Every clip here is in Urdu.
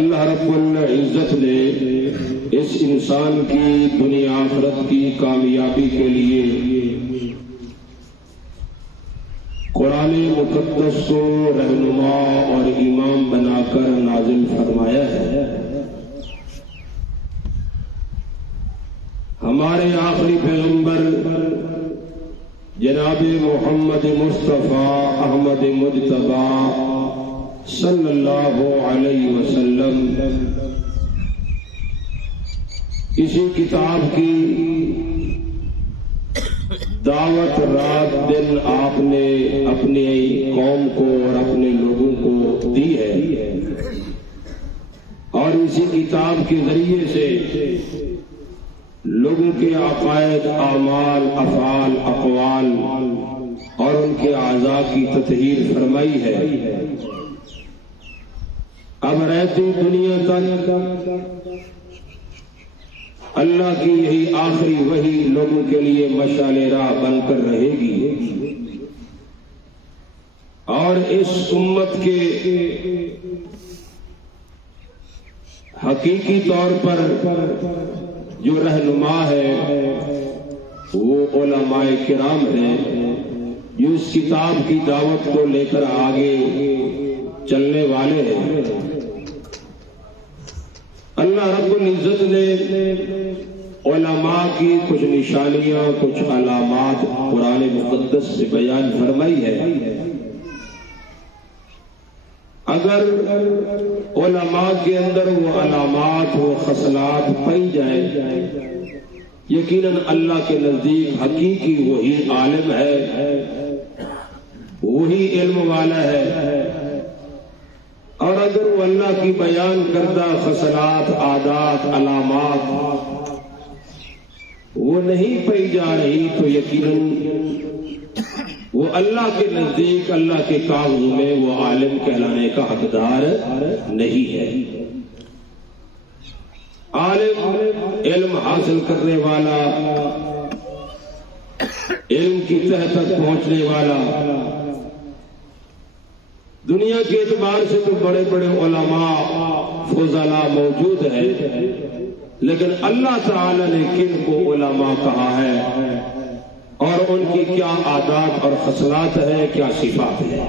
اللہ رب العزت نے اس انسان کی دنیا آخرت کی کامیابی کے لیے قرآن مقدس کو رہنما اور امام بنا کر نازل فرمایا ہے۔ ہمارے آخری پیغمبر جناب محمد مصطفیٰ احمد مجتبیٰ صلی اللہ علیہ وسلم اسی کتاب کی دعوت رات دن آپ نے اپنی قوم کو اور اپنے لوگوں کو دی ہے، اور اسی کتاب کے ذریعے سے لوگوں کے عقائد، اعمال، افعال، اقوال اور ان کے اعضاء کی تطہیر فرمائی ہے۔ اب رہتی دنیا تک اللہ کی یہی آخری وحی لوگوں کے لیے مشعل راہ بن کر رہے گی، اور اس امت کے حقیقی طور پر جو رہنما ہے وہ علماء کرام ہیں، جو اس کتاب کی دعوت کو لے کر آگے چلنے والے ہیں۔ اللہ رب العزت نے علماء کی کچھ نشانیاں، کچھ علامات قرآن مقدس سے بیان فرمائی ہے۔ اگر علماء کے اندر وہ علامات، وہ خصلات پائی جائیں، یقیناً اللہ کے نزدیک حقیقی وہی عالم ہے، وہی علم والا ہے۔ اور اگر وہ اللہ کی بیان کردہ خصلات، عادات، علامات وہ نہیں پائی جا رہی تو یقیناً وہ اللہ کے نزدیک، اللہ کے کاغذ میں وہ عالم کہلانے کا حقدار نہیں ہے۔ عالم علم حاصل کرنے والا، علم کی تہ تک پہنچنے والا، دنیا کے اعتبار سے تو بڑے بڑے علماء فضلاء موجود ہیں، لیکن اللہ تعالی نے کن کو علماء کہا ہے اور ان کی کیا عادات اور خصلات ہیں، کیا صفات ہیں،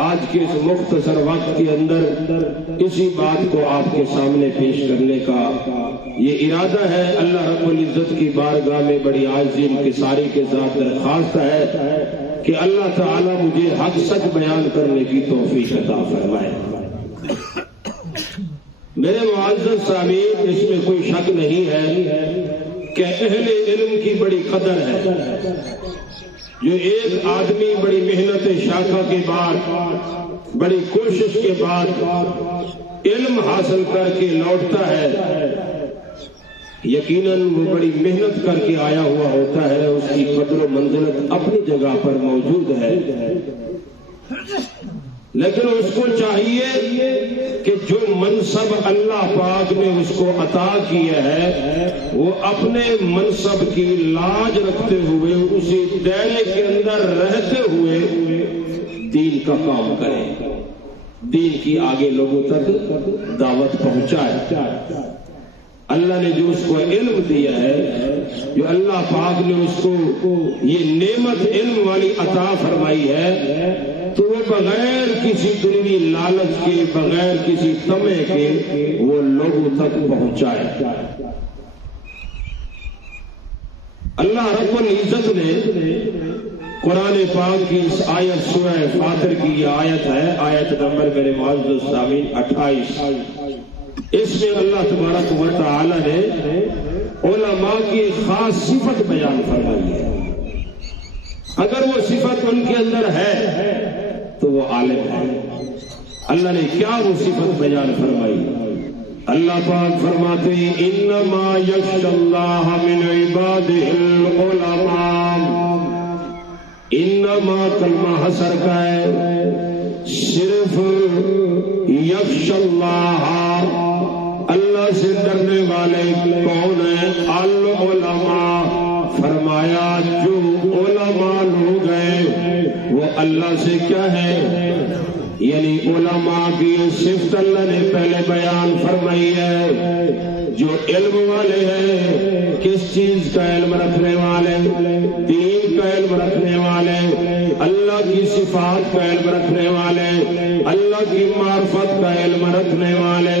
آج کے اس مختصر وقت کے اندر اسی بات کو آپ کے سامنے پیش کرنے کا یہ ارادہ ہے۔ اللہ رب العزت کی بارگاہ میں بڑی عاجزی انکساری کے ساتھ درخواست ہے کہ اللہ تعالیٰ مجھے حق سچ بیان کرنے کی توفیق عطا فرمائے۔ میرے معزز سامعین، اس میں کوئی شک نہیں ہے کہ اہل علم کی بڑی قدر ہے۔ جو ایک آدمی بڑی محنت شاخہ کے بعد، بڑی کوشش کے بعد علم حاصل کر کے لوٹتا ہے، یقیناً وہ بڑی محنت کر کے آیا ہوا ہوتا ہے، اس کی قدر و منزلت اپنی جگہ پر موجود ہے، لیکن اس کو چاہیے کہ جو منصب اللہ پاک نے اس کو عطا کیا ہے وہ اپنے منصب کی لاج رکھتے ہوئے، اسی دائرے کے اندر رہتے ہوئے دین کا کام کرے، دین کی آگے لوگوں تک دعوت پہنچائے۔ اللہ نے جو اس کو علم دیا ہے، جو اللہ پاک نے اس کو یہ نعمت علم والی عطا فرمائی ہے، تو وہ بغیر کسی دنیوی لالچ کے، بغیر کسی طمع کے وہ لوگوں تک پہنچائے۔ اللہ رب العزت نے قرآن پاک کی اس آیت سورہ فاطر کی یہ آیت ہے، آیت نمبر میرے معزز سامعین 28، اس میں اللہ تبارک و تعالی نے علماء کی ایک خاص صفت بیان فرمائی ہے۔ اگر وہ صفت ان کے اندر ہے تو وہ عالم ہے۔ اللہ نے کیا وہ صفت بیان فرمائی؟ اللہ پاک فرماتے ہیں انما یخشی اللہ من عبادہ العلماء، انما کلمہ حصر کا ہے، صرف یخشی اللہ، اللہ سے ڈرنے والے کون ہیں؟ العلماء، فرمایا جو علماء لوگ ہیں وہ اللہ سے کیا ہے؟ یعنی علماء کی صفت اللہ نے پہلے بیان فرمائی ہے، جو علم والے ہیں، کس چیز کا علم رکھنے والے؟ دین کا علم رکھنے والے، اللہ کی صفات کا علم رکھنے والے، اللہ کی معرفت کا علم رکھنے والے۔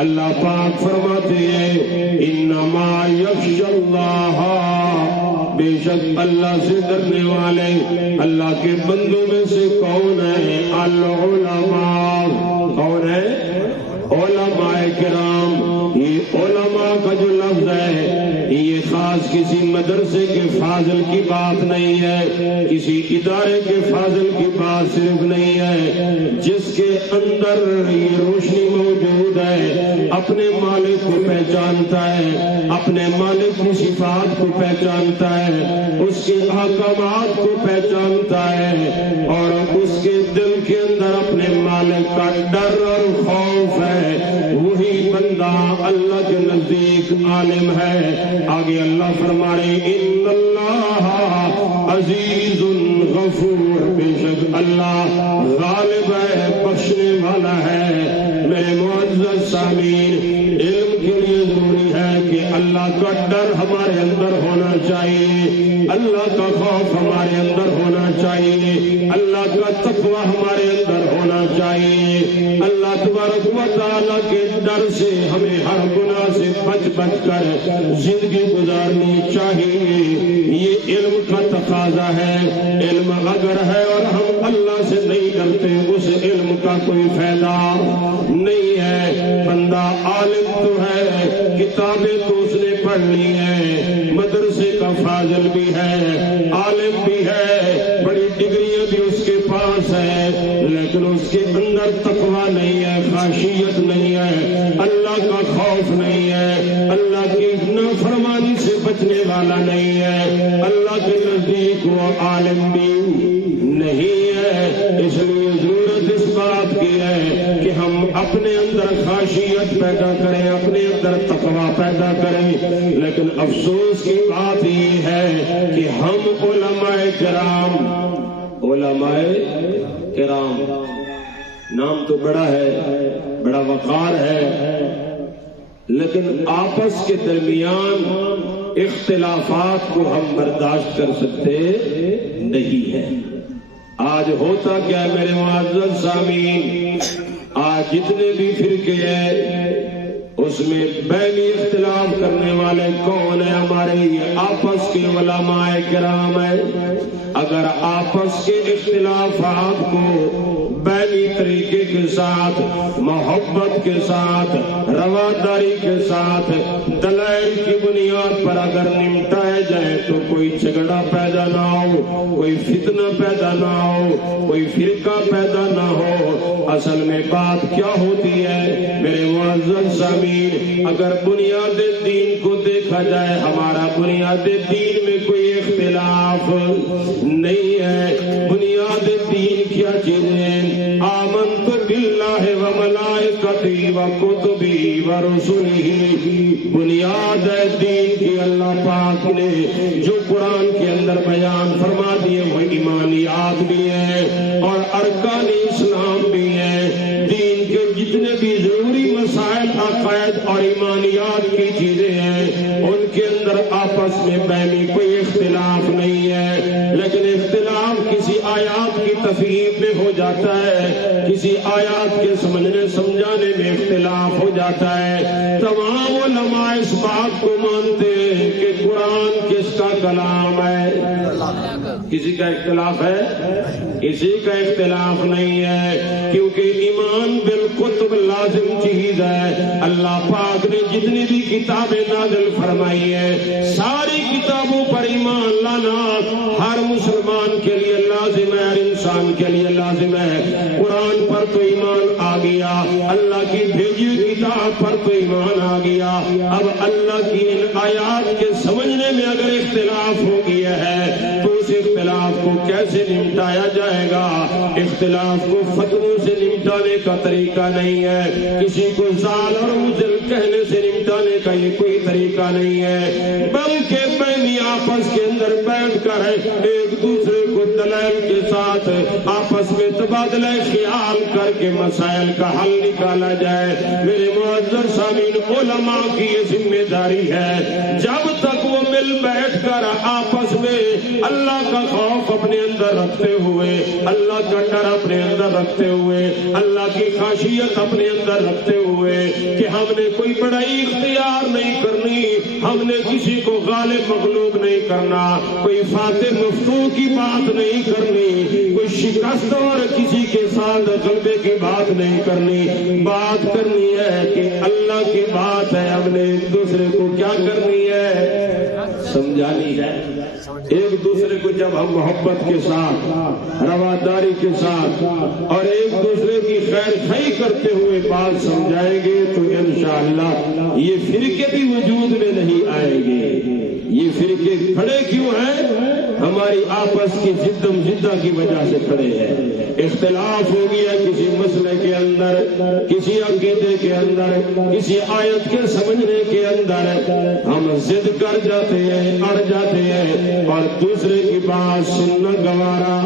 اللہ پاک فرماتے ہیں انما یخشی اللہ، بے شک اللہ سے ڈرنے والے اللہ کے بندوں میں سے کون ہے؟ العلماء، کون ہے؟ علماء کرام۔ یہ علماء کا جو لفظ ہے یہ خاص کسی مدرسے کے فاضل کی بات نہیں ہے، کسی ادارے کے فاضل کی بات صرف نہیں ہے، جس کے اندر یہ روشنی موجود ہے، اپنے مالک کو پہچانتا ہے، اپنے مالک کی صفات کو پہچانتا ہے، اس کے احکامات کو پہچانتا ہے، اور اس کے دل کے اندر اپنے مالک کا ڈر اور خوف ہے، وہی بندہ اللہ کے نزدیک عالم ہے۔ آگے اللہ فرما رہے ان اللہ عزیز غفور، بے شک اللہ غالب ہے، بخشنے والا ہے۔ میرے معزز سامعین، علم کے لیے ضروری ہے کہ اللہ کا ڈر ہمارے اندر ہونا چاہیے، اللہ کا خوف ہمارے اندر ہونا چاہیے، اللہ کا تقوی ہمارے اندر ہونا چاہیے۔ اللہ تبارک و تعالیٰ کے ڈر سے ہمیں ہر گناہ سے بچ بچ کر زندگی گزارنی چاہیے، یہ علم کا تقاضا ہے۔ علم اگر ہے اور ہم اللہ سے نہیں ڈرتے، اس علم کا کوئی فائدہ نہیں ہے۔ بندہ عالم تو ہے، کتابیں تو اس نے پڑھ لی ہیں، مدرسے کا فاضل بھی ہے، عالم بھی ہے، بڑی ڈگریاں بھی اس کے پاس ہے، لیکن اس کے اندر تقوی نہیں ہے، خشیت نہیں ہے، اللہ کا خوف نہیں ہے، اللہ کی نافرمانی سے بچنے والا نہیں ہے، اللہ کے نزدیک وہ عالم بھی نہیں ہے۔ اس لیے ضرورت اس بات کی ہے کہ ہم اپنے اندر خشیت پیدا کریں، اپنے اندر تقوی پیدا کریں، لیکن افسوس کی بات یہ ہے کہ ہم علماء کرام، علماء کرام نام تو بڑا ہے، بڑا وقار ہے، لیکن آپس کے درمیان اختلافات کو ہم برداشت کر سکتے نہیں ہیں۔ آج ہوتا کیا ہے میرے معزز سامعین، آج جتنے بھی فرقے ہیں اس میں بینی اختلاف کرنے والے کون ہیں؟ ہمارے یہ آپس کے علماء کرام ہیں۔ اگر آپس کے اختلافات کو بینی طریقے کے ساتھ، محبت کے ساتھ، رواداری کے ساتھ، دلائل کی بنیاد پر اگر نمٹائے جائے تو کوئی جھگڑا پیدا نہ ہو، کوئی فتنہ پیدا نہ ہو، کوئی فرقہ پیدا نہ ہو۔ اصل میں بات کیا ہوتی ہے میرے معزز سامعین؟ اگر بنیاد دین کو دیکھا جائے، ہمارا بنیاد دین میں کوئی اختلاف نہیں ہے۔ بنیاد دین کیا چیزیں؟ آمنت باللہ و ملائکتہ و کتبہ و رسلہ۔ بنیاد ہے دین کی اللہ پاک نے جو قرآن کے اندر بیان فرما دیے وہ ایمانیات بھی ہیں اور ارکان اسلام بھی ہیں۔ دین کے جتنے بھی ضروری مسائل، عقائد اور ایمانیات کی چیزیں ہیں ان کے اندر آپس میں بینی کوئی اختلاف نہیں ہے، لیکن اختلاف کسی آیات کی تفہیم میں ہو جاتا ہے، کسی آیات کے سمجھنے سمجھانے میں اختلاف ہو جاتا ہے۔ تمام علماء اس بات کو مانتے ہیں کہ قرآن کس کا کلام ہے۔ کسی کا اختلاف ہے؟ کسی کا اختلاف نہیں ہے، کیونکہ ایمان بالکتب لازم چیز ہے۔ اللہ پاک نے جتنی بھی کتابیں نازل فرمائی ہے، ساری کتابوں پر ایمان لانا ہر مسلمان کے لیے لازم ہے، ہر انسان کے لیے لازم ہے۔ قرآن پر تو ایمان آ گیا، اللہ کی بھیجی ہوئی کتاب پر تو ایمان آ گیا، اب اللہ کی ان آیات کے سمجھنے میں اگر اختلاف ہو گیا ہے تو اس اختلاف کو کیسے نمٹایا جائے گا؟ اختلاف کو فتووں سے نمٹانے کا طریقہ نہیں ہے، کسی کو زال اور مضل کہنے سے نمٹانے کا یہ کوئی طریقہ نہیں ہے، بلکہ بینی آپس کے اندر بیٹھ کر ایک دوسرے کو دلائل کے ساتھ آپس میں تبادلہ خیال کر کے مسائل کا حل نکالا جائے۔ میرے معزز سامعین، علماء کی یہ ذمہ داری ہے، جب تک وہ مل بیٹھ کر آپس میں اللہ کا خوف اپنے اندر رکھتے ہوئے، اللہ کا ڈر اپنے اندر رکھتے ہوئے، اللہ کی خشیت اپنے اندر رکھتے ہوئے کہ ہم نے کوئی بڑائی اختیار نہیں کرنی، ہم نے کسی کو غالب مغلوب نہیں کرنا، کوئی فاتح مفتو کی بات نہیں کرنی، کوئی شکست اور کسی کے ساتھ غلبے کی بات نہیں کرنی، بات کرنی ہے کہ اللہ کی بات ہے، ہم نے ایک دوسرے کو کیا کرنی ہے؟ سمجھانی ہے۔ ایک دوسرے کو جب ہم محبت کے ساتھ، رواداری کے ساتھ اور ایک دوسرے کی خیر خواہی کرتے ہوئے بات سمجھائیں گے تو انشاءاللہ یہ فرقے بھی وجود میں نہیں آئیں گے۔ یہ فرقے کھڑے کیوں ہیں؟ ہماری آپس کی زدم زدہ کی وجہ سے کھڑے ہیں۔ اختلاف ہو گیا کسی مسئلے کے اندر، کسی عقیدے کے اندر، کسی آیت کے سمجھنے کے اندر، ہم ضد کر جاتے ہیں، اڑ جاتے ہیں اور دوسرے کی بات سننا گوارا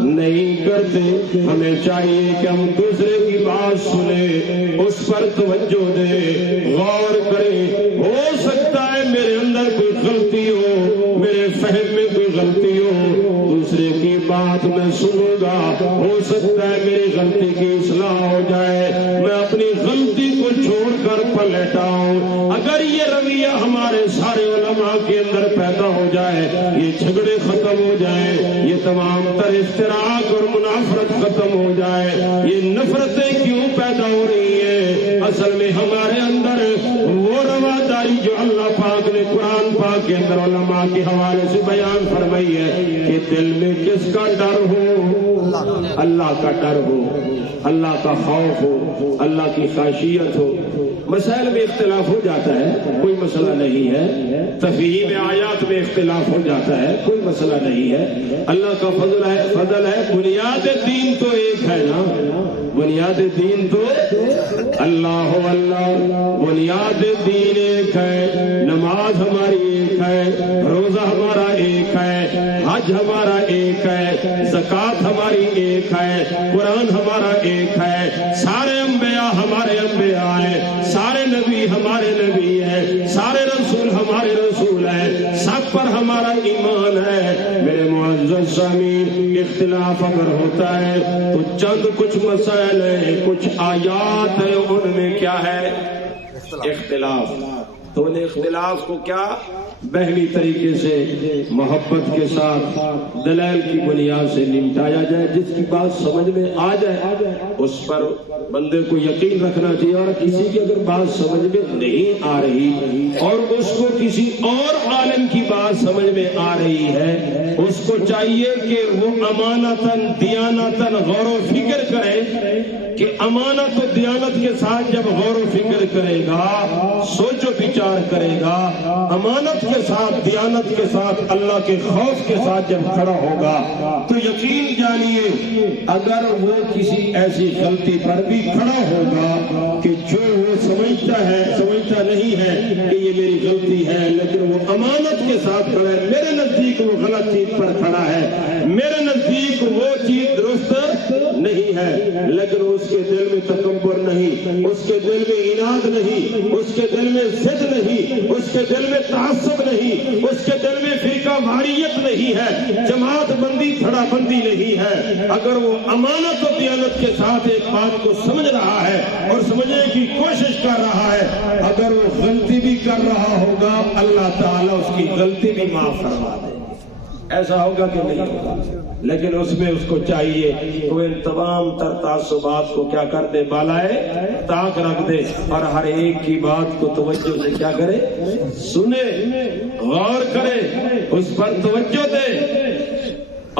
نہیں کرتے۔ ہمیں چاہیے کہ ہم دوسرے کی بات سنیں، اس پر توجہ دیں، غور کریں۔ ہو سکتا ہے میرے اندر کوئی غلطی ہو، میرے فہم میں کوئی غلطی ہو، دوسرے کی بات میں سنوں گا، ہو سکتا ہے میری غلطی کی اصلاح ہو جائے، میں اپنی غلطی کو چھوڑ کر پلٹ آؤں۔ اگر یہ رویہ ہمارے سارے علماء کے اندر پیدا ہو جائے، یہ جھگڑے ختم ہو جائے، یہ تمام تر افتراق اور منافرت ختم ہو جائے، یہ نفرتیں کیوں پیدا ہو رہی ہیں؟ اصل میں ہمارے اندر وہ رواداری جو اللہ پاک نے قرآن پاک کے اندر علماء کے حوالے سے بیان فرمائی ہے کہ دل میں کس کا ڈر ہو؟ اللہ کا ڈر ہو، اللہ کا خوف ہو، اللہ کی خشیت ہو۔ مسائل میں اختلاف ہو جاتا ہے، کوئی مسئلہ نہیں ہے، تفہیم آیات میں اختلاف ہو جاتا ہے، کوئی مسئلہ نہیں ہے، اللہ کا فضل ہے۔ بنیاد دین تو ایک ہے نا، بنیاد دین تو اللہ ہو، اللہ بنیاد دین ایک ہے، نماز ہماری ایک ہے، روزہ ہمارا ایک ہے، حج ہمارا ایک ہے، زکوٰۃ ہماری ایک ہے، قرآن ہمارا ایک ہے، سارے انبیاء ہمارے انبیاء ہیں، سارے نبی ہمارے نبی ہیں، سارے رسول ہمارے رسول ہیں، سب پر ہمارا ایمان ہے۔ میرے معزز سامعین، اختلاف اگر ہوتا ہے تو چند کچھ مسائل ہیں، کچھ آیات ہیں، ان میں کیا ہے؟ اختلاف۔ تو انہیں اختلاف کو کیا بہمی طریقے سے محبت کے ساتھ دلائل کی بنیاد سے نمٹایا جائے، جس کی بات سمجھ میں آ جائے اس پر بندے کو یقین رکھنا چاہیے، اور کسی کی اگر بات سمجھ میں نہیں آ رہی اور اس کو کسی اور عالم کی بات سمجھ میں آ رہی ہے، اس کو چاہیے کہ وہ امانتاً دیانتاً غور و فکر کرے کہ امانت و دیانت کے ساتھ جب غور و فکر کرے گا، سوچ و بچار کرے گا، امانت کے ساتھ دیانت کے ساتھ اللہ کے خوف کے ساتھ جب کھڑا ہوگا تو یقین جانیے اگر وہ کسی ایسی غلطی پر بھی کھڑا ہوگا کہ جو وہ سمجھتا نہیں ہے کہ یہ میری غلطی ہے، لیکن وہ امانت کے ساتھ کھڑا ہے، میرے نزدیک وہ غلط چیز پر کھڑا ہے، میرے نزدیک وہ چیز درست نہیں ہے، لیکن اس کے دل میں تکبر نہیں، اس کے دل میں عناد نہیں، اس کے دل میں ضد نہیں، اس کے دل میں تعصب نہیں، اس کے دل میں فرقہ واریت نہیں ہے، جماعت بندی تھڑا بندی نہیں ہے، اگر وہ امانت و دیانت کے ساتھ ایک بات کو سمجھ رہا ہے اور سمجھنے کی کوشش کر رہا ہے، اگر وہ غلطی بھی کر رہا ہوگا اللہ تعالیٰ اس کی غلطی بھی معاف فرما دے۔ ایسا ہوگا کہ نہیں ہوگا؟ لیکن اس میں اس کو چاہیے کہ وہ ان تمام تر تعصبات کو کیا کر دے، بالائے طاق رکھ دے، اور ہر ایک کی بات کو توجہ سے کیا کرے، سنے، غور کرے، اس پر توجہ دے۔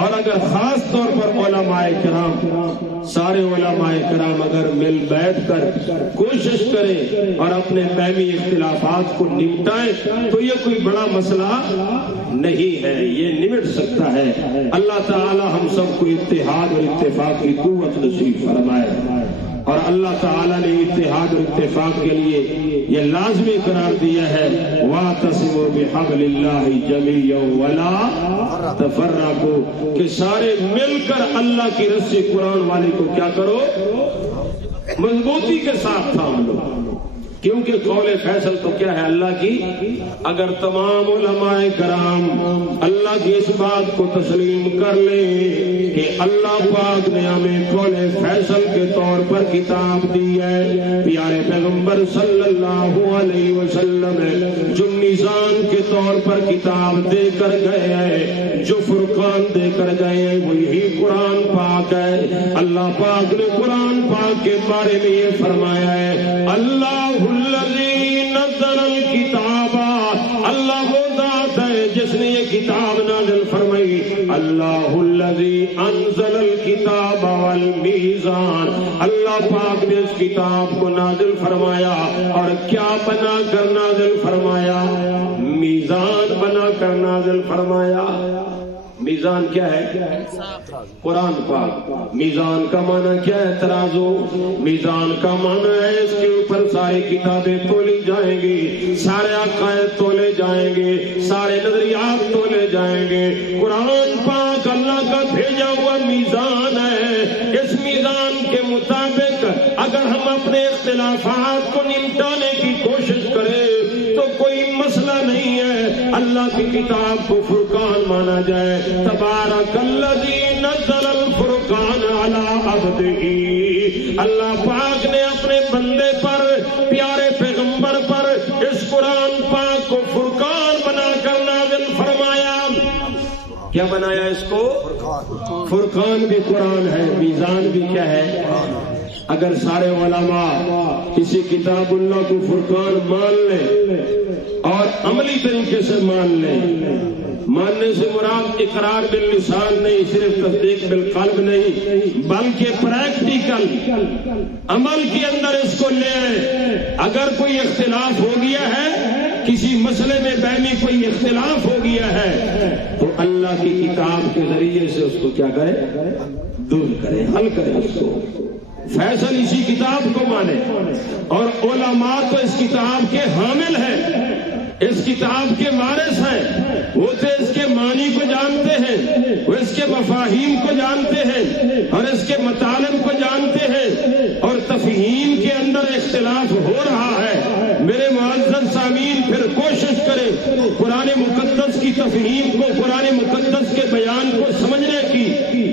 اور اگر خاص طور پر علماء کرام، سارے علماء کرام اگر مل بیٹھ کر کوشش کریں اور اپنے باہمی اختلافات کو نمٹائیں تو یہ کوئی بڑا مسئلہ نہیں ہے، یہ نمٹ سکتا ہے۔ اللہ تعالی ہم سب کو اتحاد اور اتفاق کی قوت نصیب فرمائے۔ اور اللہ تعالیٰ نے اتحاد اور اتفاق کے لیے یہ لازمی قرار دیا ہے وَاعْتَصِمُوا بِحَبْلِ اللَّهِ جَمِيعًا وَلَا تَفَرَّقُوا، کہ سارے مل کر اللہ کی رسی قرآن والی کو کیا کرو، مضبوطی کے ساتھ تھام لو، کیونکہ قول فیصل تو کیا ہے اللہ کی۔ اگر تمام علماء کرام اللہ کی اس بات کو تسلیم کر لیں کہ اللہ پاک نے ہمیں قول فیصل کے طور پر کتاب دی ہے، پیارے پیغمبر صلی اللہ علیہ وسلم جو میزان کے طور پر کتاب دے کر گئے ہیں، جو فرقان دے کر گئے ہیں، وہ یہی قرآن پاک ہے۔ اللہ پاک نے قرآن پاک کے بارے میں یہ فرمایا ہے اللہ الذی نزل الکتاب، اللہ وہ ذات ہے جس نے یہ کتاب نازل فرمائی، اللہ الذی انزل الکتاب والمیزان، اللہ پاک نے اس کتاب کو نازل فرمایا اور کیا بنا کر نازل فرمایا، میزان بنا کر نازل فرمایا۔ میزان کیا ہے؟ قرآن پاک۔ میزان کا معنی کیا ہے؟ ترازو۔ میزان کا معنی ہے اس کے اوپر ساری کتابیں تولی جائیں گی، سارے عقائد تولے جائیں گے، سارے نظریات تولے جائیں گے۔ قرآن پاک اللہ کا بھیجا ہوا میزان ہے۔ اس میزان کے مطابق اگر ہم اپنے اختلافات کو نمٹانے کی کوشش کریں تو کوئی مسئلہ نہیں ہے۔ اللہ کی کتاب کو فرقان مانا جائے، تبارک الذی نزل الفرقان علی عبدہ، اللہ پاک نے اپنے بندے پر، پیارے پیغمبر پر اس قرآن پاک کو فرقان بنا کر نازل فرمایا۔ کیا بنایا اس کو؟ فرقان بھی قرآن ہے، میزان بھی کیا ہے؟ اگر سارے علماء کسی کتاب اللہ کو فرقان مان لیں اور عملی طریقے سے مان لیں، ماننے سے مراد اقرار باللسان نہیں، صرف تصدیق بالقلب نہیں، بلکہ پریکٹیکل عمل کے اندر اس کو لے آئیں۔ اگر کوئی اختلاف ہو گیا ہے، کسی مسئلے میں بہمی کوئی اختلاف ہو گیا ہے، تو اللہ کی کتاب کے ذریعے سے اس کو کیا کرے؟ دور کرے، حل کرے اس کو۔ فیصل اسی کتاب کو مانے، اور علماء تو اس کتاب کے حامل ہیں، اس کتاب کے وارث ہیں، وہ تو اس کے معنی کو جانتے ہیں، وہ اس کے مفاہیم کو جانتے ہیں اور اس کے مطالب کو جانتے ہیں، اور تفہیم کے اندر اختلاف ہو رہا ہے۔ میرے معزز سامعین پھر کوشش کریں قرآن مقدس کی تفہیم کو، قرآن مقدس کے بیان کو سمجھنے کی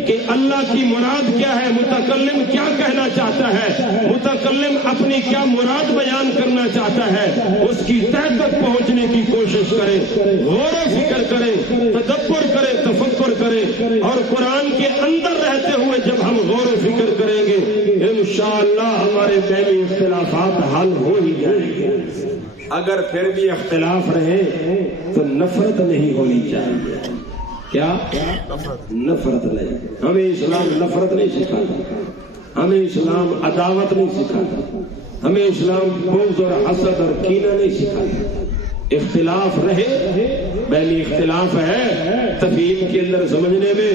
کہ اللہ کی مراد کیا ہے، متکلم کیا کہنا چاہتا ہے، متکلم اپنی کیا مراد بیان کرنا چاہتا ہے، اس کی تہ تک پہنچنے کی کوشش کرے، غور و فکر کرے، تدبر کرے، تفکر کرے، اور قرآن کے اندر رہتے ہوئے جب ہم غور و فکر کریں گے انشاءاللہ ہمارے بینی اختلافات حل ہو ہی جائیں گے۔ اگر پھر بھی اختلاف رہے تو نفرت نہیں ہونی چاہیے۔ کیا؟ نفرت نہیں۔ ہمیں اسلام نفرت نہیں سکھاتا، ہمیں اسلام عداوت نہیں سکھاتا، ہمیں اسلام بغض اور حسد اور کینہ نہیں سکھاتا۔ اختلاف رہے، بینی اختلاف ہے تفہیم کے اندر سمجھنے میں،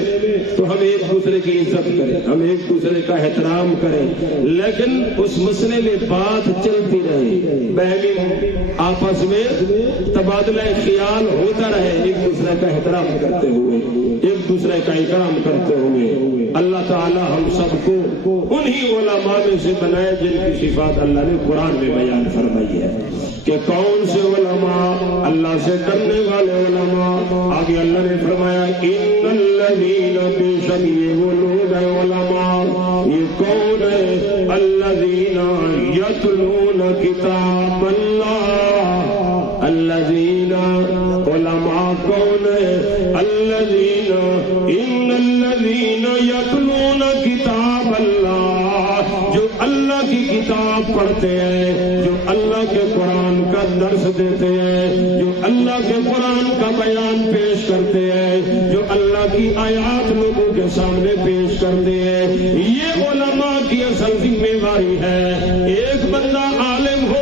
تو ہم ایک دوسرے کی عزت کریں، ہم ایک دوسرے کا احترام کریں، لیکن اس مسئلے میں بات چلتی رہے، بہنی آپس میں تبادلہ خیال ہوتا رہے، ایک دوسرے کا احترام کرتے ہوئے، ایک دوسرے کا اکرام کرتے ہوئے۔ اللہ تعالی ہم سب کو انہی علماء میں سے بنائے جن کی صفات اللہ نے قرآن میں بیان فرمائی ہے، کہ کون سے علماء؟ اللہ سے ڈرنے والے علماء۔ آگے اللہ نے فرمایا ان الذین، بے شک یہ وہ لوگ ہیں علماء، یہ کون ہے؟ الذین یتلون کتاب اللہ، الذین علماء کون ہے؟ الذین، ان الذین یتلون کتاب اللہ، جو اللہ کی کتاب پڑھتے ہیں، جو اللہ کے قرآن کا درس دیتے ہیں، جو اللہ کے قرآن کا بیان پیش کرتے ہیں، جو اللہ کی آیات لوگوں کے سامنے پیش کرتے ہیں، یہ علماء کی اصل ذمہ داری ہے۔ ایک بندہ عالم ہو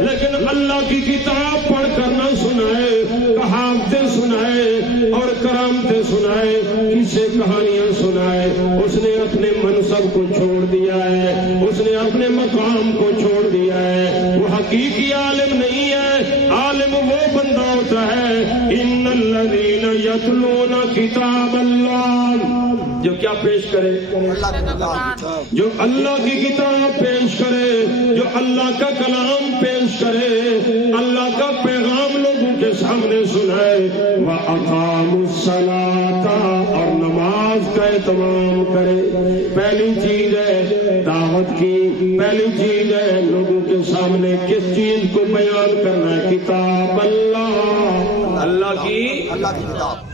لیکن اللہ کی کتاب پڑھ کر نہ سنائے، کہاوتیں سنائے اور کرامتیں سنائے، قصے کہانیاں سنائے، اس نے اپنے منصب کو چھوڑ دیا ہے، اس نے اپنے مقام کو چھوڑ دیا ہے، وہ حقیقی عالم نہیں ہے۔ عالم وہ بندہ ہوتا ہے ان الذین یتلون کتاب اللہ، جو کیا پیش کرے؟ جو اللہ کی کتاب پیش کرے، جو اللہ کا کلام پیش کرے، اللہ کا پیغام لوگوں کے سامنے سنائے، وَأَقَامُوا الصَّلَاةَ، اور نماز کا اہتمام کرے۔ پہلی چیز ہے دعوت کی، پہلی چیز ہے لوگوں کے سامنے کس چیز کو بیان کرنا ہے؟ کتاب اللہ، اللہ کی کتاب۔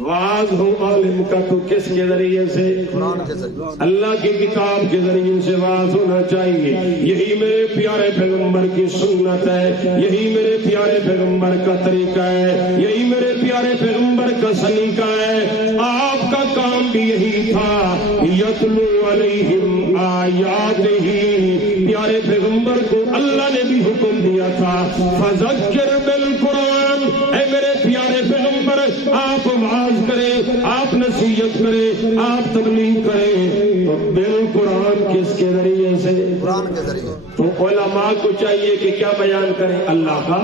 واز ہو عالم کا تو کس کے ذریعے سے؟ قرآن کے ذریعے، اللہ کی کتاب کے ذریعے سے واز ہونا چاہیے۔ یہی میرے پیارے پیغمبر کی سنت ہے، یہی میرے پیارے پیغمبر کا طریقہ ہے، یہی میرے پیارے پیغمبر کا سلیقہ ہے۔ آپ کا کام بھی یہی تھا، یتلو علیہم آیاتہ، پیارے پیغمبر کو اللہ نے بھی حکم دیا تھا فذکر بالقرآن، اے میرے پیارے پیغمبر آپ واز کریں، آپ نصیحت کریں، آپ تبلیغ کریں، تو بالقرآن کس کے ذریعے سے؟ قرآن کے ذریعے۔ تو علماء کو چاہیے کہ کیا بیان کریں؟ اللہ کا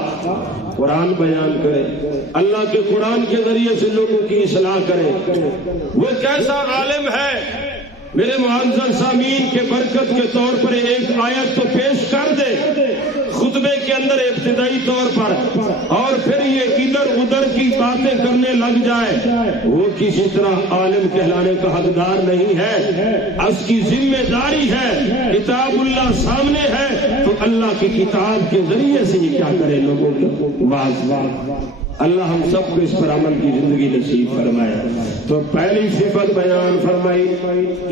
قرآن بیان کریں، اللہ کے قرآن کے ذریعے سے لوگوں کی اصلاح کریں۔ وہ کیسا عالم ہے؟ میرے معزز سامعین کے برکت کے طور پر ایک آیت تو پیش کر دے خطبے کے اندر ابتدائی طور پر، اور پھر یہ ادھر ادھر کی باتیں کرنے لگ جائے، وہ کسی طرح عالم کہلانے کا حقدار نہیں ہے۔ اس کی ذمہ داری ہے، کتاب اللہ سامنے ہے تو اللہ کی کتاب کے ذریعے سے یہ کیا کرے؟ لوگوں کو واز۔ اللہ ہم سب کو اس پر عمل کی زندگی نصیب فرمائے۔ تو پہلی صفت بیان فرمائی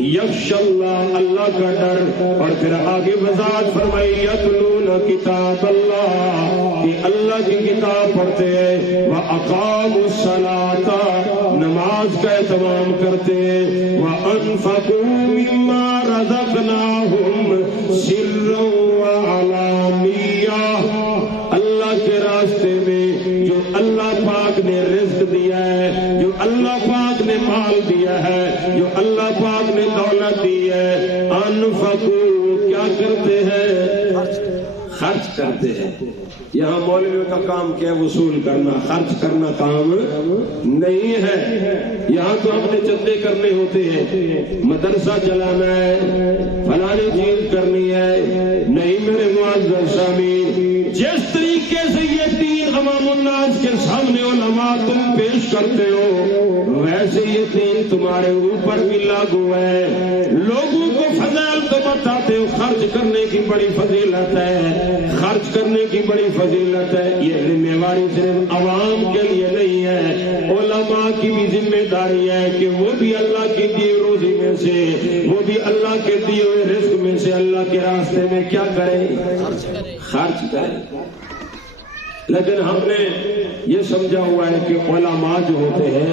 یخشى اللہ، اللہ کا ڈر، اور پھر آگے وضاحت فرمائی یتلون کتاب اللہ، کہ اللہ کی کتاب پڑھتے ہیں، وَأَقَامُوا الصَّلَاةَ، نماز کا اہتمام کرتے ہیں، وَأَنفَقُوا مِمَّا رَزَقْنَاهُمْ سِرًّا وَعَلَانِيَّةً، اللہ کے راستے میں جو اللہ پاک نے رزق دیا ہے، جو اللہ پاک نے مال دیا ہے، جو اللہ پاک نے دولت دی ہے، انفقوا، کیا کرتے ہیں؟ خرچ کرتے ہیں۔ یہاں مولویوں کا کام کیا؟ وصول کرنا، خرچ کرنا کام نہیں ہے۔ یہاں تو اپنے چندے کرنے ہوتے ہیں، مدرسہ چلانا ہے، فلانی چیز کرنی ہے۔ نہیں میرے معزز سامعین، جس طریقے سے یہ دین عوام الناس کے سامنے علماء تم پیش کرتے ہو، ویسے یہ دین تمہارے اوپر بھی لاگو ہے۔ لوگوں کو فضائل تو بتاتے ہو، خرچ کرنے کی بڑی فضیلت ہے، خرچ کرنے کی بڑی فضیلت ہے۔ یہ ذمہ داری صرف عوام کے لیے نہیں ہے، علماء کی بھی ذمہ داری ہے کہ وہ بھی اللہ کی دی روزی میں سے، وہ بھی اللہ کے دیے ہوئے رزق میں سے اللہ کے راستے میں کیا کریں؟ خرچ کریں۔ لیکن ہم نے یہ سمجھا ہوا ہے کہ علماء جو ہوتے ہیں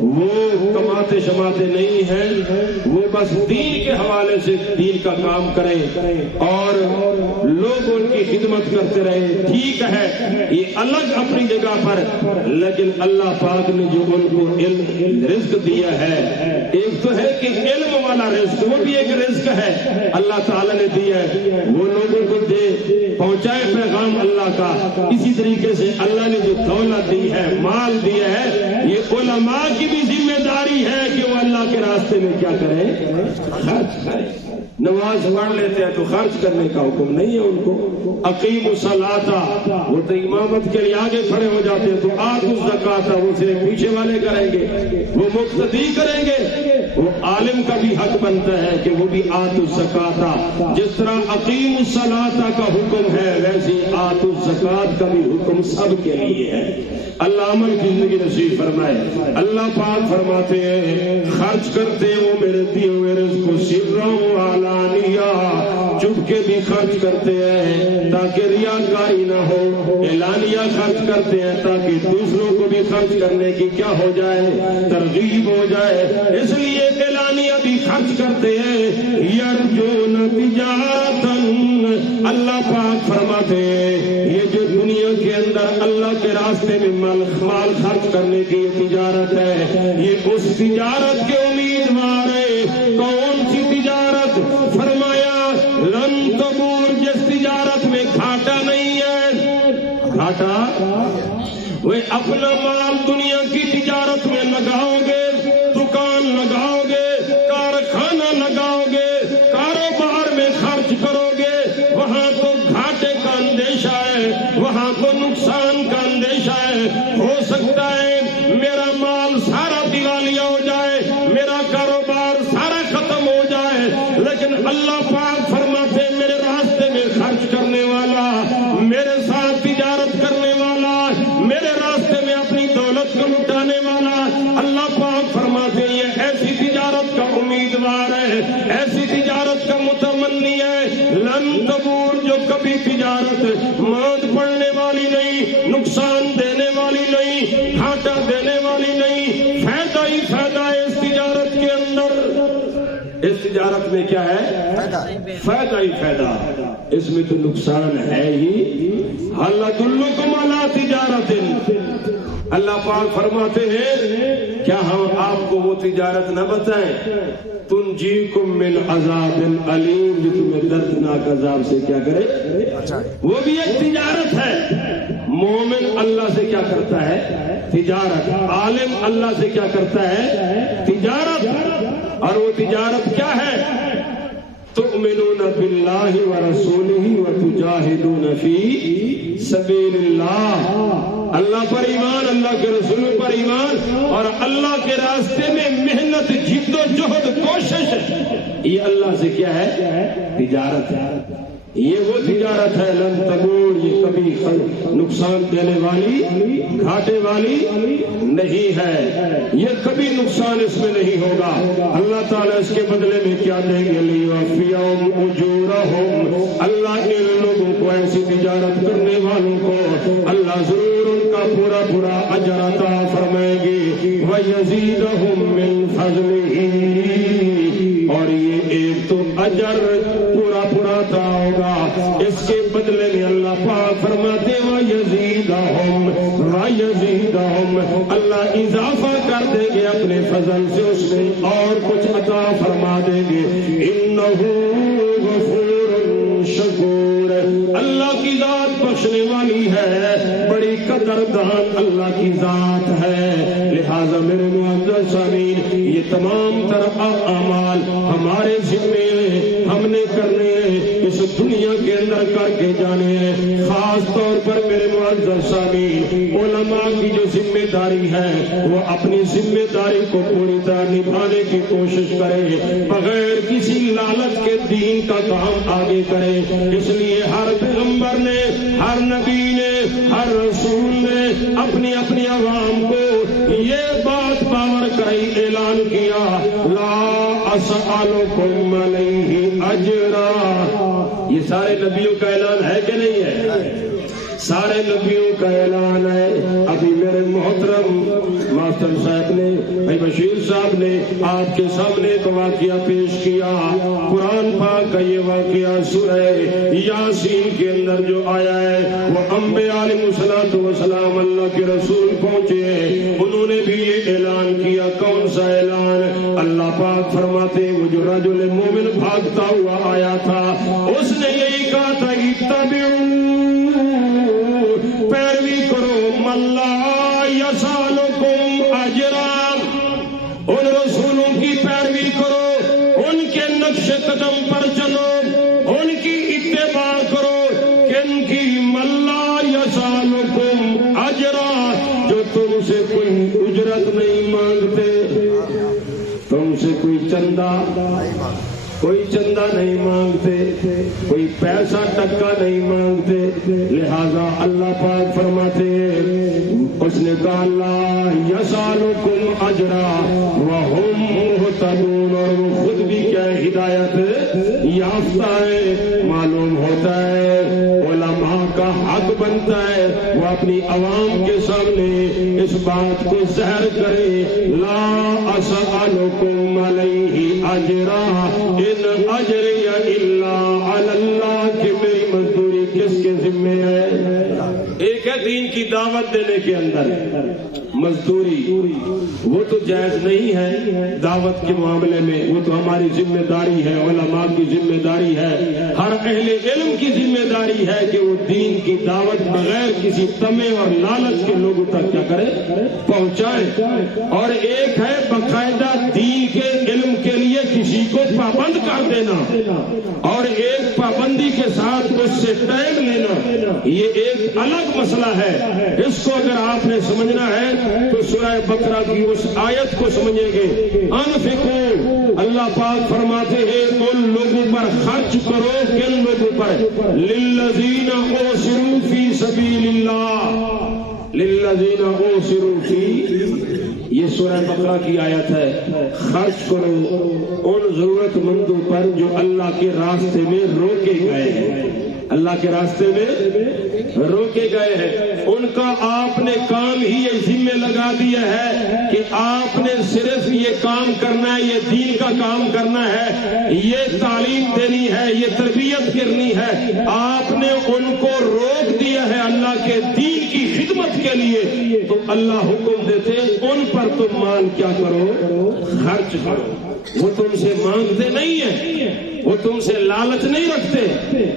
وہ کماتے شماتے نہیں ہیں، وہ بس دین کے حوالے سے دین کا کام کریں اور لوگ ان کی خدمت کرتے رہیں۔ ٹھیک ہے، یہ الگ اپنی جگہ پر، لیکن اللہ پاک نے جو ان کو علم رزق دیا ہے، ایک تو ہے کہ علم والا رزق، وہ بھی ایک رزق ہے اللہ تعالیٰ نے دیا ہے، وہ لوگوں کو دے، پہنچائے پیغام اللہ کا۔ اسی طریقے سے اللہ نے جو دولت دی ہے، مال دیا ہے، یہ علماء کی بھی ذمہ داری ہے کہ وہ اللہ کے راستے میں کیا کریں؟ خرچ کریں۔ نماز پڑھ لیتے ہیں تو خرچ کرنے کا حکم نہیں ہے ان کو۔ اقیموا الصلاۃ، وہ تو امامت کے لیے آگے کھڑے ہو جاتے ہیں، تو آتوا الزکاۃ، وہ صرف پیچھے والے کریں گے، وہ مقتدی کریں گے۔ وہ عالم کا بھی حق بنتا ہے کہ وہ بھی آتوا الزکاۃ، جس طرح اقیموا الصلاۃ کا حکم ہے ویسے آتوا الزکاۃ کا بھی حکم سب کے لیے ہے۔ اللہ عمل کی زندگی نصیب فرمائے۔ اللہ پاک فرماتے ہیں خرچ کرتے وہ میرے دیے ہوئے رزق کو سرًا وعلانیہ، چپ کے بھی خرچ کرتے ہیں تاکہ ریاکاری نہ ہو، اعلانیہ خرچ کرتے ہیں تاکہ دوسروں کو بھی خرچ کرنے کی کیا ہو جائے؟ ترغیب ہو جائے۔ اس لیے اعلانیہ بھی خرچ کرتے ہیں، یرجون تجارتا، اللہ پاک فرماتے ہیں یہ جو دنیا کے اندر اللہ کے راستے میں مال خرچ کرنے کی یہ تجارت ہے، یہ اس تجارت کے امیدوار ہے۔ کون سی تجارت؟ فرمایا لن گھاٹا وہ اپنا مال دنیا کی تجارت میں لگاؤ گے، دکان لگاؤ گے، کارخانہ لگاؤ گے، کاروبار میں خرچ کرو گے، وہاں تو گھاٹے کا اندیشہ ہے، وہاں تو نقصان کا اندیشہ ہے۔ ہو سکتا ہے میرا مال سارا دیوالیہ ہو جائے، میرا کاروبار سارا ختم ہو جائے، لیکن اللہ پاک فرماتے میرے راستے میں خرچ کرنے والا، میرے ساتھ تجارت کرنے والا، میرے راستے میں اپنی دولت کو لٹانے والا، اللہ پاک فرماتے یہ ایسی تجارت کا امیدوار ہے، ایسی تجارت کا متمنی ہے، لن تبور، جو کبھی تجارت ماند پڑنے والی نہیں، نقصان دینے والی نہیں، گھاٹا دینے والی نہیں، فائدہ ہی فائدہ ہے اس تجارت کے اندر۔ اس تجارت میں کیا ہے؟ فائدہ ہی فائدہ، اس میں تو نقصان ہے ہی۔ ہل ادلکم علی تجارت، اللہ پاک فرماتے ہیں کیا ہم آپ کو وہ تجارت نہ بتائیں تنجیکم من عذاب علیم، جو تمہیں دردناک عذاب سے کیا کرے؟ وہ بھی ایک تجارت ہے۔ مومن اللہ سے کیا کرتا ہے؟ تجارت۔ عالم اللہ سے کیا کرتا ہے؟ تجارت۔ اور وہ تجارت کیا ہے؟ تؤمنون باللہ ورسولہ وتجاہدون فی سبیل اللہ، اللہ پر ایمان، اللہ کے رسول پر ایمان، اور اللہ کے راستے میں محنت، جد و جہد، کوشش، یہ اللہ سے کیا ہے؟ تجارت ہے۔ یہ وہ تجارت ہے لن تبور، یہ کبھی نقصان دینے والی، گھاٹے والی نہیں ہے، یہ کبھی نقصان اس میں نہیں ہوگا۔ اللہ تعالیٰ اس کے بدلے میں کیا دیں گے؟ لیوفیہم اجورہم، اللہ ان لوگوں کو، ایسی تجارت کرنے والوں کو اللہ ضرور ان کا پورا پورا اجر عطا فرمائیں گے، ویزیدہم من فضلہ، اور یہ ایک تو اجر پورا پورا عطا ہوگا، اس کے بدلے میں اللہ پاک فرماتے وَيَزِيدَهُمْ، اللہ اضافہ کر دیں گے اپنے فضل سے، اس میں اور کچھ عطا فرما دیں گے۔ إِنَّهُ غَفُورٌ شَكُورٌ، اللہ کی ذات بخشنے والی ہے، بڑی قدردان اللہ کی ذات ہے۔ لہذا میرے معزز سامعین، یہ تمام تر اعمال ہمارے ذمے ہم نے کرنے ہیں، اس دنیا کے اندر کر کے جانے ہیں۔ خاص طور پر میرے معزز سامعین، علماء کی جو ذمہ داری ہے وہ اپنی ذمہ داری کو پوری طرح نبھانے کی کوشش کرے، بغیر کسی لالچ کے دین کا کام آگے کرے۔ اس لیے ہر پیغمبر نے، ہر نبی نے، ہر رسول نے اپنی اپنی عوام کو یہ بات باور کرائی، اعلان کیا، لا اسألکم علیہ اجرا۔ یہ سارے نبیوں کا اعلان ہے کہ نہیں ہے؟ سارے نبیوں کا اعلان ہے۔ ابھی میرے محترم ماسٹر صاحب نے، بھائی بشیر صاحب نے آپ کے سامنے ایک واقعہ پیش کیا، قرآن پاک کا یہ واقعہ سورہ یاسین کے اندر جو آیا ہے، وہ انبیاء علیہ الصلوۃ والسلام اللہ کے رسول پہنچے ہیں، انہوں نے بھی یہ اعلان کیا۔ کون سا اعلان؟ اللہ پاک فرماتے وہ جو رجل مومن بھاگتا ہوا آیا تھا، اس نے یہی کہا تھا اتبعوا، پیروی کرو، من لا یسألکم اجرا، ان رسولوں کی پیروی کرو، ان کے نقش قدم پر چلو، ان کی اتباع کرو، کن کی؟ من لا یسألکم اجرا، جو تم سے کوئی اجرت نہیں مانگتے، تم سے کوئی چندہ نہیں مانگتے، کوئی پیسہ ٹکا نہیں مانگتے۔ لہذا اللہ پاک فرماتے ہیں، اس نے کہا لا یسألکم اجرا وہم مہتدون، اور وہ خود بھی کیا ہدایت یافتہ ہے۔ معلوم ہوتا ہے علماء کا حق بنتا ہے وہ اپنی عوام کے سامنے اس بات کو ظاہر کرے، لا اسألکم علیہ اجرا ان اجری الا علی اللہ، کہ میری مزدوری کس کے ذمے ہے؟ ایک ہے دین کی دعوت دینے کے اندر مزدوری، وہ تو جائز نہیں ہے دعوت کے معاملے میں، وہ تو ہماری ذمہ داری ہے، علماء کی ذمہ داری ہے، ہر اہل علم کی ذمہ داری ہے کہ وہ دین کی دعوت بغیر کسی تمے اور لالچ کے لوگوں تک کیا کرے، پہنچائے. اور ایک ہے باقاعدہ دین کے علم کے لیے کسی کو پابند کر دینا، اور ایک پابندی کے ساتھ اس سے ٹائم لینا، یہ ایک الگ مسئلہ ہے. اس کو اگر آپ نے سمجھنا ہے تو سورہ بقرہ کی اس آیت کو سمجھیں گے. انفقوا، اللہ پاک فرماتے ہیں ان لوگوں پر خرچ کرو. کن لوگوں پر؟ للذین اوسروا فی سبیل اللہ، للذین اوسروا فی، یہ سورہ بقرہ کی آیت ہے. خرچ کرو ان ضرورت مندوں پر جو اللہ کے راستے میں روکے گئے ہیں، اللہ کے راستے میں روکے گئے ہیں. ان کا آپ نے کام ہی یہ ذمہ لگا دیا ہے کہ آپ نے صرف یہ کام کرنا ہے، یہ دین کا کام کرنا ہے، یہ تعلیم دینی ہے، یہ تربیت کرنی ہے. آپ نے ان کو روک دیا ہے اللہ کے دین کی خدمت کے لیے. تو اللہ حکم دیتے ان پر تم مال کیا کرو، خرچ کرو. وہ تم سے مانگتے نہیں ہیں، وہ تم سے لالچ نہیں رکھتے،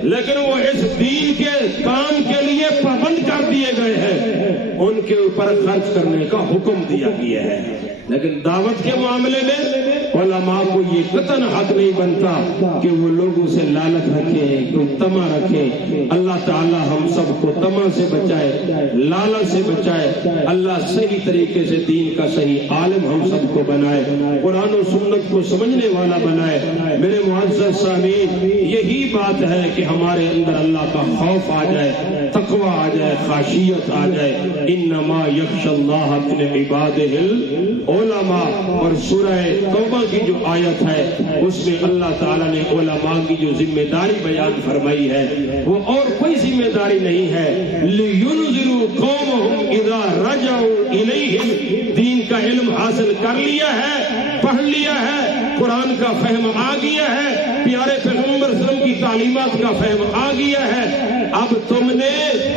لیکن وہ اس دین کے کام کے لیے پابند کر دیے گئے ہیں، ان کے اوپر خرچ کرنے کا حکم دیا گیا ہے. لیکن دعوت کے معاملے میں علماء کو یہ قطعاً حق نہیں بنتا کہ وہ لوگوں سے لالچ رکھیں، کوئی طمع رکھیں. اللہ تعالی ہم سب کو طمع سے بچائے، لالچ سے بچائے. اللہ صحیح طریقے سے دین کا صحیح عالم ہم سب کو بنائے، قرآن و سنت کو سمجھنے والا بنائے. میرے معزز سامعین، یہی بات ہے کہ ہمارے اندر اللہ کا خوف آ جائے، تقوی آ جائے، خاشیت آ جائے. انما یخشی اللہ من عبادہ العلماء. اور سورہ توبہ کی جو آیت ہے اس میں اللہ تعالیٰ نے علماء کی جو ذمہ داری بیان فرمائی ہے وہ اور کوئی ذمہ داری نہیں ہے. لِيُنذِرُوا قَوْمَهُمْ إِذَا رَجَعُوا إِلَيْهِمْ. دین کا علم حاصل کر لیا ہے، پڑھ لیا ہے، قرآن کا فہم آ گیا ہے، پیارے پیغمبر صلی اللہ علیہ وسلم کی تعلیمات کا فہم آ گیا ہے. اب تم نے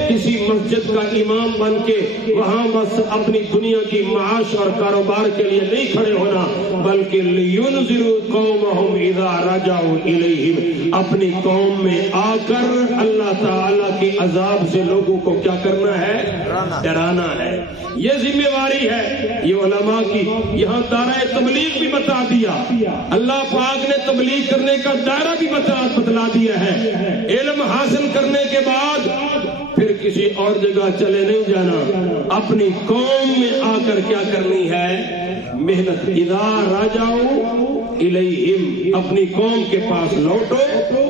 کسی مسجد کا امام بن کے وہاں بس اپنی دنیا کی معاش اور کاروبار کے لیے نہیں کھڑے ہونا، بلکہ لِيُنذِرُوا قَوْمَهُمْ إِذَا رَجَعُوا إِلَيْهِمْ. اپنی قوم میں آ کر اللہ تعالیٰ کے عذاب سے لوگوں کو کیا کرنا ہے، ڈرانا ہے. یہ ذمہ داری ہے یہ علماء کی. یہاں دائرہ تبلیغ بھی بتا دیا، اللہ پاک نے تبلیغ کرنے کا دائرہ بھی بتلا دیا ہے. علم حاصل کرنے کے بعد پھر کسی اور جگہ چلے نہیں جانا، اپنی قوم میں آ کر کیا کرنی ہے، محنت. اذا راجعوا الیہم، اپنی قوم کے پاس لوٹو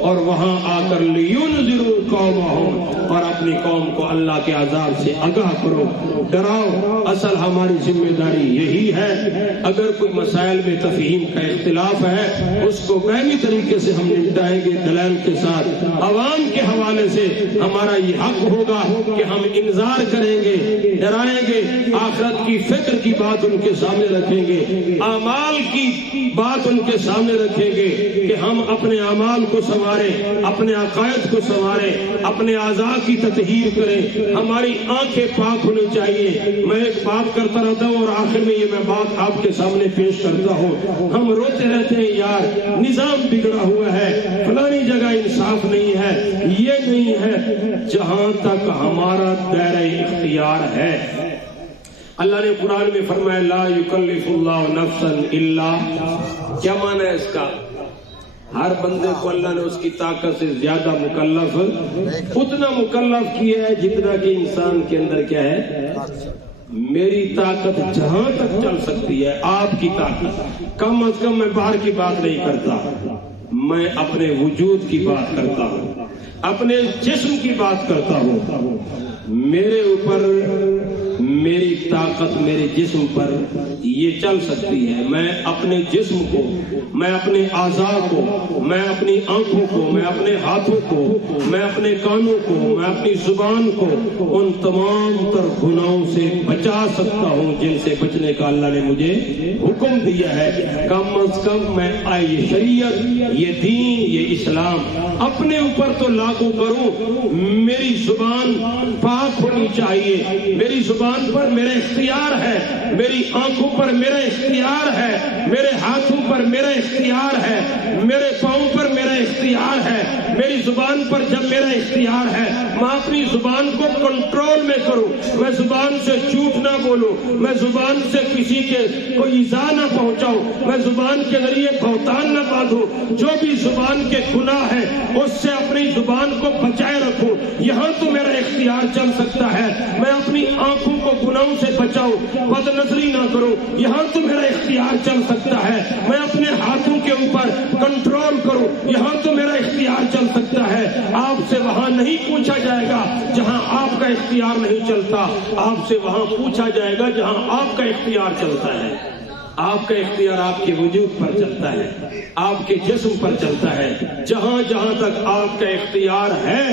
اور وہاں آ کر لیونذروا قومہم، اور اپنی قوم کو اللہ کے عذاب سے آگاہ کرو، ڈراؤ. اصل ہماری ذمہ داری یہی ہے. اگر کوئی مسائل میں تفہیم کا اختلاف ہے اس کو قائمی طریقے سے ہم نمٹائیں گے دلائل کے ساتھ. عوام کے حوالے سے ہمارا یہ حق ہوگا کہ ہم انذار کریں گے، ڈرائیں گے، آخرت کی فکر کی بات ان کے سامنے رکھیں گے، اعمال کی بات ان کے سامنے رکھیں گے کہ ہم اپنے اعمال کو سنواریں، اپنے عقائد کو سنواریں، اپنے اعضاء کی تطہیر کریں. ہماری آنکھیں پاک ہونی چاہیے. میں ایک بات کرتا رہتا ہوں اور آخر میں یہ میں بات آپ کے سامنے پیش کرتا ہوں. ہم روتے رہتے ہیں یار نظام بگڑا ہوا ہے، فلانی جگہ انصاف نہیں ہے، یہ نہیں ہے. جہاں تک ہمارا دائرہ اختیار ہے، اللہ نے قرآن میں فرمایا لا یکلف اللہ نفسا الا، کیا معنی ہے اس کا؟ ہر بندے کو اللہ نے اس کی طاقت سے زیادہ مکلف، اتنا مکلف کیا ہے جتنا کہ انسان کے اندر کیا ہے، میری طاقت جہاں تک چل سکتی ہے. آپ کی طاقت کم از کم، میں باہر کی بات نہیں کرتا، میں اپنے وجود کی بات کرتا ہوں، اپنے جسم کی بات کرتا ہوں. میرے اوپر میری طاقت میرے جسم پر یہ چل سکتی ہے. میں اپنے جسم کو، میں اپنے اعضاء کو، میں اپنی آنکھوں کو، میں اپنے ہاتھوں کو، میں اپنے کانوں کو، میں اپنی زبان کو ان تمام تر گناہوں سے بچا سکتا ہوں جن سے بچنے کا اللہ نے مجھے حکم دیا ہے. کم از کم میں یہ شریعت، یہ دین، یہ اسلام اپنے اوپر تو لاگو کروں. میری زبان پاک ہونی چاہیے، میری زبان پر میرا اختیار ہے، میری آنکھوں پر میرا اختیار ہے، میرے ہاتھوں پر میرا اختیار ہے، میرے پاؤں پر میرا اختیار ہے، میری زبان پر جب میرا اختیار ہے، میں اپنی زبان کو کنٹرول میں کروں، میں زبان سے جھوٹ نہ بولوں، میں زبان سے کسی کے کوئی ایذا نہ پہنچاؤں، میں زبان کے ذریعے بہتان نہ باندھوں، جو بھی زبان کے گناہ ہے اس سے اپنی زبان کو بچائے رکھوں، یہاں تو میرا اختیار چل سکتا ہے۔ میں اپنی آنکھوں کو گناہوں سے بچاؤں، بد نظری نہ کروں، یہاں تو میرا اختیار چل سکتا ہے۔ میں اپنے ہاتھوں کے اوپر کنٹرول کروں، یہاں تو میرا اختیار چل سکتا ہے۔ آپ سے وہاں نہیں پوچھا جائے گا جہاں آپ کا اختیار نہیں چلتا، آپ سے وہاں پوچھا جائے گا جہاں آپ کا اختیار چلتا ہے۔ آپ کا اختیار آپ کے وجود پر چلتا ہے، آپ کے جسم پر چلتا ہے۔ جہاں جہاں تک آپ کا اختیار ہے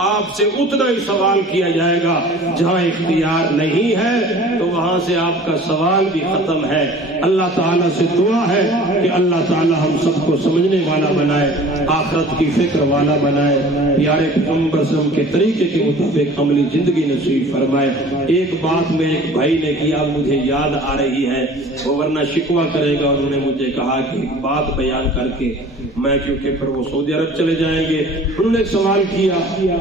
آپ سے اتنا ہی سوال کیا جائے گا، جہاں اختیار نہیں ہے تو وہاں سے آپ کا سوال بھی ختم ہے۔ اللہ تعالیٰ سے دعا ہے کہ اللہ تعالیٰ ہم سب کو سمجھنے والا بنائے، آخرت کی فکر والا بنائے، پیارے پیغمبر صلی اللہ علیہ وسلم کے طریقے کے مطابق عملی زندگی نصیب فرمائے۔ ایک بات میں ایک بھائی نے کیا مجھے یاد آ رہی ہے، وہ ورنہ شکوہ کرے گا، انہوں نے مجھے کہا کہ ایک بات بیان کر کے میں، کیونکہ پھر وہ سعودی عرب چلے جائیں گے، انہوں نے ایک سوال کیا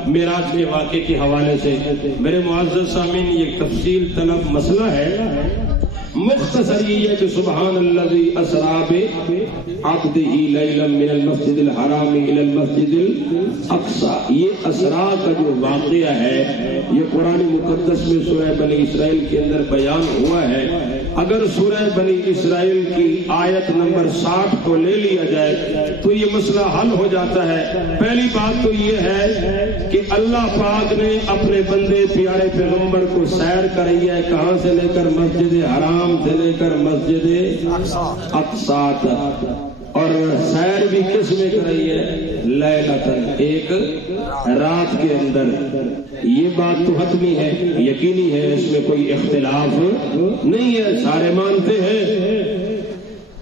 معراج کے واقعے کے حوالے سے۔ میرے معزز سامعین، یہ تفصیل طلب مسئلہ ہے، مختصر یہ ہے کہ سبحان الذی اسریٰ بعبدہ لیلا من المسجد الحرام الی المسجد الاقصیٰ، یہ اسراء کا جو واقعہ ہے یہ قرآن مقدس میں سورہ بنی اسرائیل کے اندر بیان ہوا ہے۔ اگر سورہ بنی اسرائیل کی آیت نمبر 60 کو لے لیا جائے تو یہ مسئلہ حل ہو جاتا ہے۔ پہلی بات تو یہ ہے کہ اللہ پاک نے اپنے بندے پیارے پیغمبر کو سیر کرائی ہے، کہاں سے لے کر مسجد حرام سے لے کر مسجد اقصیٰ تک، اور سیر بھی کس میں کرائی ہے؟ لیلۃً، ایک رات کے اندر۔ یہ بات تو حتمی ہے، یقینی ہے، اس میں کوئی اختلاف نہیں ہے، سارے مانتے ہیں۔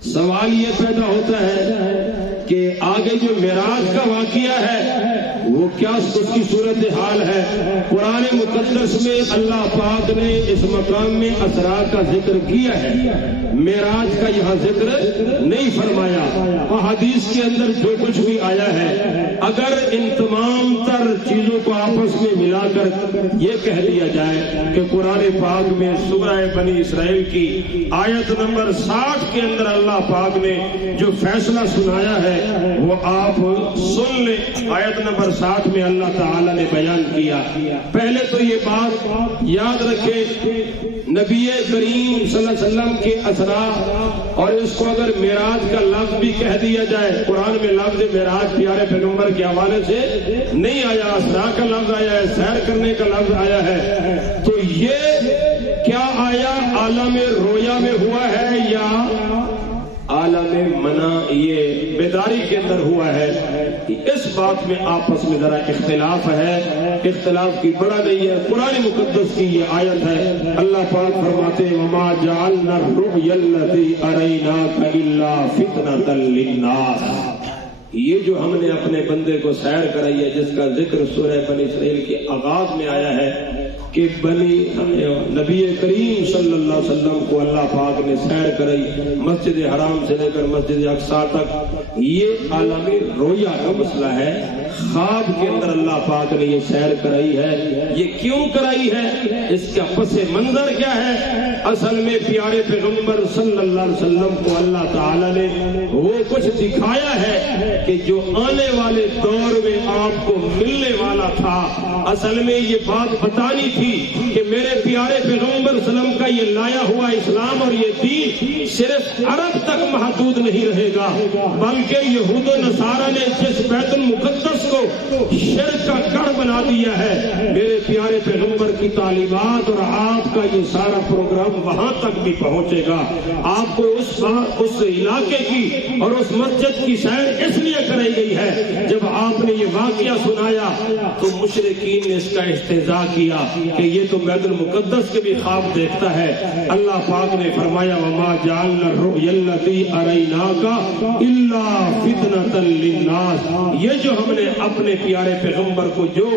سوال یہ پیدا ہوتا ہے کہ آگے جو معراج کا واقعہ ہے وہ کیا اس کی صورتحال ہے؟ قرآن مقدس میں اللہ پاک نے اس مقام میں اسراء کا ذکر کیا ہے، معراج کا یہاں ذکر نہیں فرمایا۔ احادیث کے اندر جو کچھ بھی آیا ہے، اگر ان تمام تر چیزوں کو آپس میں ملا کر یہ کہہ دیا جائے کہ قرآن پاک میں سورہ بنی اسرائیل کی آیت نمبر 60 کے اندر اللہ پاک نے جو فیصلہ سنایا ہے وہ آپ سن لیں۔ آیت نمبر 60 میں اللہ تعالیٰ نے بیان کیا، پہلے تو یہ بات یاد رکھے، نبی کریم صلی اللہ علیہ وسلم کے اسراء، اور اس کو اگر معراج کا لفظ بھی کہہ دیا جائے، قرآن میں لفظ معراج پیارے پیغمبر کے حوالے سے نہیں آیا، اسراء کا لفظ آیا ہے، سیر کرنے کا لفظ آیا ہے، تو یہ کیا آیا عالم رویا میں ہوا ہے یا عالم منع، یہ بیداری کے اندر ہوا ہے؟ اس بات میں آپس میں ذرا اختلاف ہے، اختلاف کی بڑا نہیں ہے، قرآن مقدس کی یہ آیت ہے۔ اللہ پاک فرماتے ہیں وَمَا جَعَلْنَا الرُّؤْيَا الَّتِي أَرَيْنَاكَ إِلَّا فِتْنَةً لِلنَّاسِ، یہ جو ہم نے اپنے بندے کو سیر کرائی ہے، جس کا ذکر سورہ بنی اسرائیل کے آغاز میں آیا ہے کہ نبی کریم صلی اللہ علیہ وسلم کو اللہ پاک نے سیر کرائی مسجد حرام سے لے کر مسجد اقصیٰ تک، یہ عالم رویا کا مسئلہ ہے، خواب کے اندر اللہ پاک نے یہ سیر کرائی ہے۔ یہ کیوں کرائی ہے؟ اس کا پس منظر کیا ہے؟ اصل میں پیارے پیغمبر صلی اللہ علیہ وسلم کو اللہ تعالیٰ نے وہ کچھ دکھایا ہے کہ جو آنے والے دور میں آپ کو ملنے والا تھا۔ اصل میں یہ بات بتانی تھی کہ میرے پیارے پیغمبر صلی اللہ علیہ وسلم کا یہ لایا ہوا اسلام اور یہ دین صرف عرب تک محدود نہیں رہے گا، بلکہ یہود و نصارہ نے جس بیت المقدس کو شرک کا گڑھ بنا دیا ہے، میرے پیارے پیغمبر کی تعلیمات اور آپ کا یہ سارا پروگرام وہاں تک بھی پہنچے گا۔ آپ کو اس علاقے کی اور اس مسجد کی سیر اس لیے کرائی گئی ہے، جب آپ نے یہ واقعہ سنایا تو مشرکین نے اس کا استہزاء کیا کہ یہ تو بیت المقدس کے بھی خواب دیکھتا ہے۔ اللہ پاک نے فرمایا وَمَا جَعَلْنَا الرُّؤْيَا الَّتِي أَرَيْنَاكَ إِلَّا فِتْنَةً لِلنَّاسِ، یہ جو ہم نے اپنے پیارے پیغمبر کو جو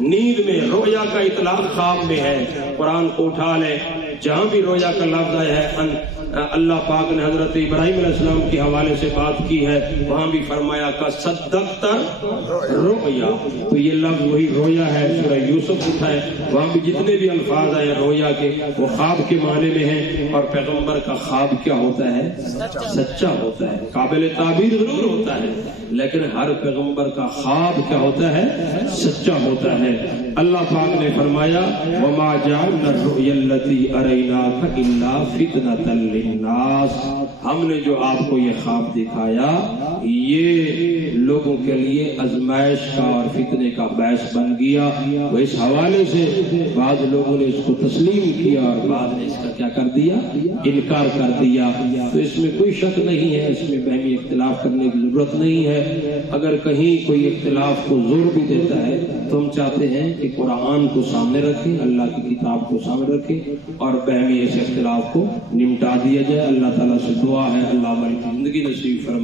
نیند میں رویا کا اطلاق خواب میں ہے، قرآن کو اٹھا لیں، جہاں بھی رویا کا لفظ آیا ہے اللہ پاک نے حضرت ابراہیم علیہ السلام کے حوالے سے بات کی ہے، وہاں بھی فرمایا کہ صدقت رؤیا، تو یہ لفظ وہی رویا ہے، سورہ یوسف اٹھا ہے، وہاں بھی جتنے بھی الفاظ آئے رویا کے وہ خواب کے معنی میں ہیں، اور پیغمبر کا خواب کیا ہوتا ہے؟ سچا ہوتا ہے، قابل تعبیر ضرور ہوتا ہے لیکن ہر پیغمبر کا خواب کیا ہوتا ہے؟ سچا ہوتا ہے۔ اللہ پاک نے فرمایا وما جعلنا الرؤيا التي اريناك الا فتنة للناس، ہم نے جو آپ کو یہ خواب دکھایا یہ لوگوں کے لیے آزمائش کا اور فتنے کا باعث بن گیا۔ وہ اس حوالے سے بعض لوگوں نے اس کو تسلیم کیا اور بعض نے اس کا کیا کر دیا؟ انکار کر دیا۔ تو اس میں کوئی شک نہیں ہے، اس میں بہمی اختلاف کرنے کی ضرورت نہیں ہے۔ اگر کہیں کوئی اختلاف کو زور بھی دیتا ہے تو ہم چاہتے ہیں کہ قرآن کو سامنے رکھیں، اللہ کی کتاب کو سامنے رکھیں اور بہمی اس اختلاف کو نمٹا دیا جائے۔ اللہ تعالیٰ سے دعا ہے اللہ ہماری زندگی نصیب فرمائے۔